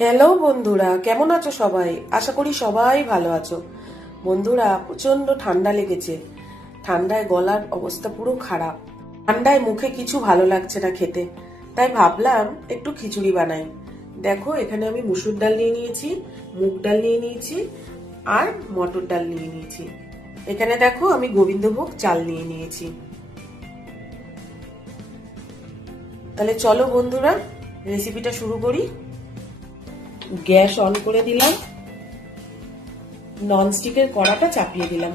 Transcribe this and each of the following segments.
Hello বন্ধুরা, কেমন আছো সবাই? আশা করি সবাই ভালো আছো। বন্ধুরা, প্রচন্ড ঠান্ডা লেগেছে। ঠান্ডায় গলার অবস্থা পুরো খারাপ। ঠান্ডায় মুখে কিছু ভালো লাগছে না খেতে, তাই ভাবলাম একটু খিচুড়ি বানাই। দেখো, এখানে আমি মুসুর ডাল নিয়ে নিয়েছি, মুগ ডাল নিয়ে নিয়েছি, আর মটর ডাল নিয়ে নিয়েছি। এখানে দেখো, আমি গোবিন্দভোগ চাল নিয়ে নিয়েছি। তাহলে চলো বন্ধুরা, রেসিপিটা শুরু করি। গ্যাস অন করে দিলাম, ননস্টিকের কড়াটা চাপিয়ে দিলাম,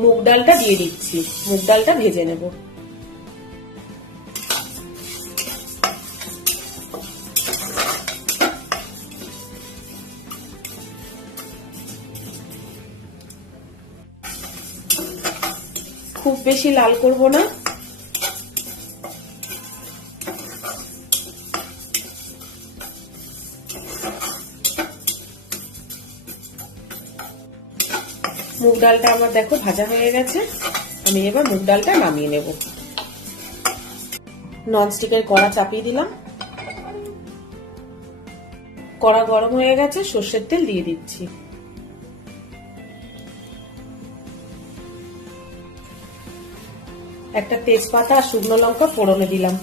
মুগ ডালটা দিয়ে দিচ্ছি। মুগ ডালটা ভেজে নেব। খুব বেশি লাল করব না। মুগ ডালটা আমার দেখো ভাজা হয়ে গেছে। আমি এবার মুগ ডালটা নামিয়ে নেব। ননস্টিকের কড়া চাপিয়ে দিলাম, কড়া গরম হয়ে গেছে, সর্ষের তেল দিয়ে দিচ্ছি। একটা তেজপাতা আর শুকনো লঙ্কা ফোড়নে দিলাম।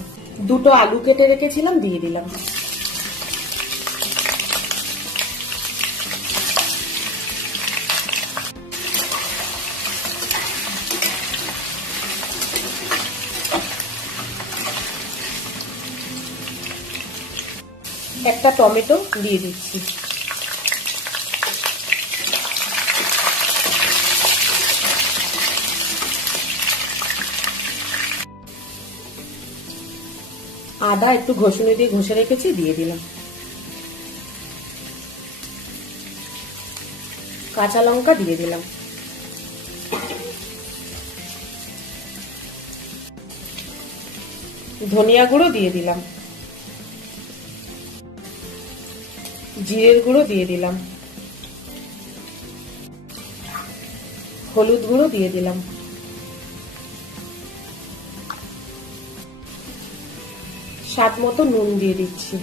দুটো আলু কেটে রেখেছিলাম, দিয়ে দিলাম। একটা টমেটো দিয়ে দিচ্ছি। আদা একটু ঘষুনি দিয়ে ঘষে রেখেছি, দিয়ে দিলাম। কাঁচা লঙ্কা দিয়ে দিলাম। ধনিয়া গুঁড়ো দিয়ে দিলাম। জিরের গুঁড়ো দিয়ে দিলাম। হলুদ গুঁড়ো দিয়ে দিলাম। স্বাদ মতো নুন দিয়ে দিচ্ছি।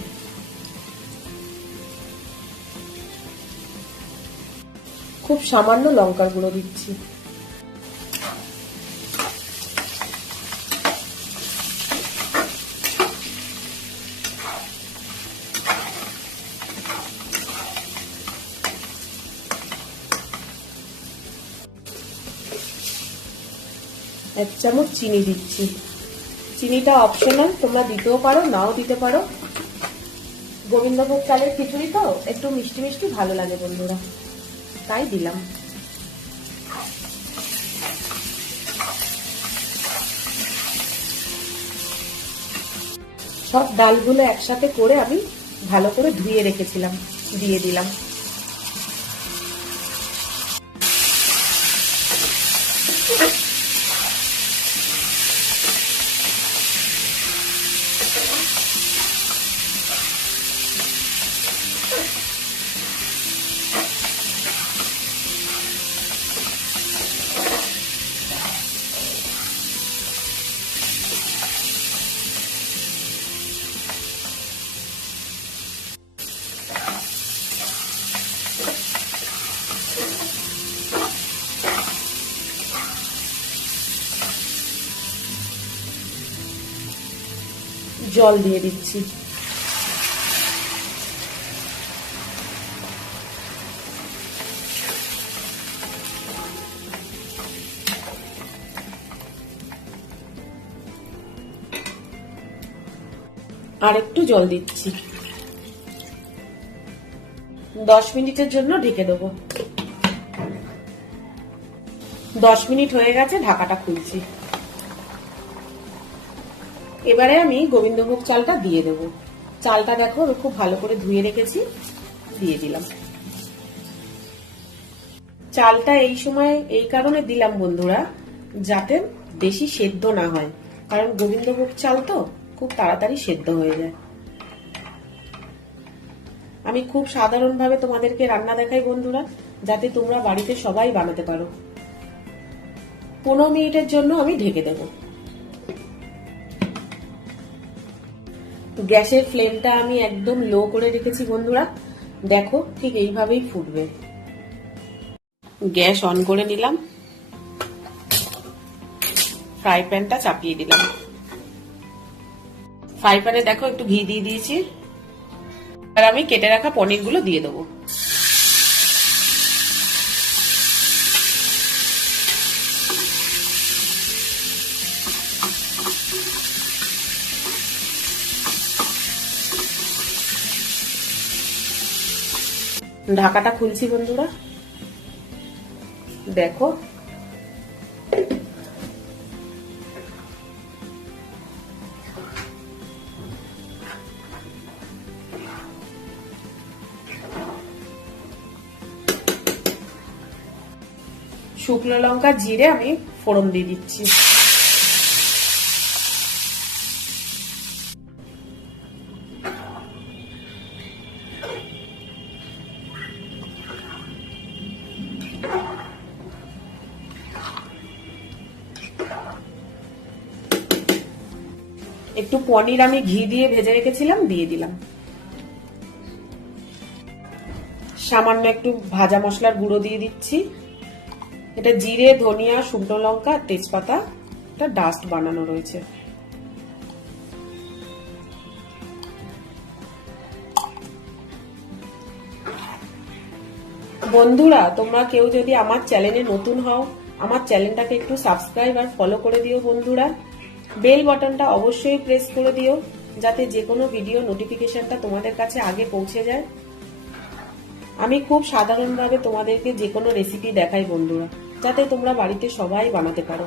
খুব সামান্য লঙ্কার গুঁড়ো দিচ্ছি। এক চামচ চিনি দিচ্ছি। চিনিটা অপশনাল, তোমরা দিতেও পারো, নাও দিতে পারো। গোবিন্দভোগ চালের খিচুড়ি তো একটু মিষ্টি মিষ্টি ভালো লাগে বন্ধুরা, তাই দিলাম। সব ডালগুলো একসাথে করে আমি ভালো করে ধুয়ে রেখেছিলাম, দিয়ে দিলাম। জল দিয়ে দিচ্ছি। আর একটু জল দিচ্ছি। 10 মিনিটের জন্য ঢেকে দেবো। 10 মিনিট হয়ে গেছে, ঢাকাটা খুলছি। এবারে আমি গোবিন্দভোগ চালটা দিয়ে দেব। চালটা দেখো আমি খুব ভালো করে ধুয়ে রেখেছি, দিয়ে দিলাম। চালটা এই সময় এই কারণে দিলাম বন্ধুরা, যাতে বেশি সেদ্ধ না হয়, কারণ গোবিন্দভোগ চাল তো খুব তাড়াতাড়ি সেদ্ধ হয়ে যায়। আমি খুব সাধারণভাবে তোমাদেরকে রান্না দেখাই বন্ধুরা, যাতে তোমরা বাড়িতে সবাই বানাতে পারো। 15 মিনিটের জন্য আমি ঢেকে দেব। গ্যাসের ফ্লেমটা আমি একদম লো করে রেখেছি বন্ধুরা, দেখো ঠিক এইভাবেই ফুটবে। গ্যাস অন করে নিলাম, ফ্রাই প্যানটা চাপিয়ে দিলাম। ফ্রাই প্যানে দেখো একটু ঘি দিয়ে দিয়েছি, আর আমি কেটে রাখা পনিরগুলো দিয়ে দেবো। ঢাকাটা খুলছি বন্ধুরা, দেখো শুকনো লঙ্কা জিরে আমি ফোড়ন দিয়ে দিচ্ছি। একটু পনির আমি ঘি দিয়ে ভেজে রেখেছিলাম, দিয়ে দিলাম। সামান্য একটু ভাজা মশলার গুঁড়ো দিয়ে দিচ্ছি। এটা জিরে, ধনিয়া, শুকনো লঙ্কা, তেজপাতা, এটা ডাস্ট বানানো রয়েছে। বন্ধুরা, তোমরা কেউ যদি আমার চ্যানেলে নতুন হও, আমার চ্যানেলটাকে একটু সাবস্ক্রাইব আর ফলো করে দিও বন্ধুরা। বেল বাটনটা অবশ্যই প্রেস করে দিও, যাতে যে কোনো ভিডিও নোটিফিকেশনটা তোমাদের কাছে আগে পৌঁছে যায়। আমি খুব সাধারণভাবে তোমাদেরকে যে কোনো রেসিপি দেখাই বন্ধুরা, যাতে তোমরা বাড়িতে সবাই বানাতে পারো।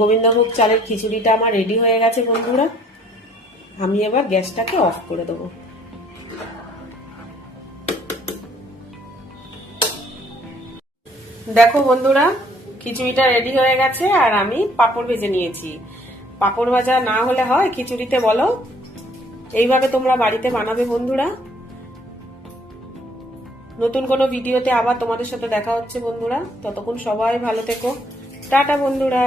গোবিন্দভোগ চালের খিচুড়িটা আমার রেডি হয়ে গেছে বন্ধুরা, আমি এবার গ্যাসটাকে অফ করে দেবো। দেখো বন্ধুরা, খিচুড়িটা রেডি হয়ে গেছে, আর আমি পাঁপড় ভেজে নিয়েছি। পাঁপড় ভাজা না হলে হয় খিচুড়িতে বলো? এইভাবে তোমরা বাড়িতে বানাবে বন্ধুরা। নতুন কোনো ভিডিওতে আবার তোমাদের সাথে দেখা হচ্ছে বন্ধুরা, ততক্ষণ সবাই ভালো থেকো। টাটা বন্ধুরা।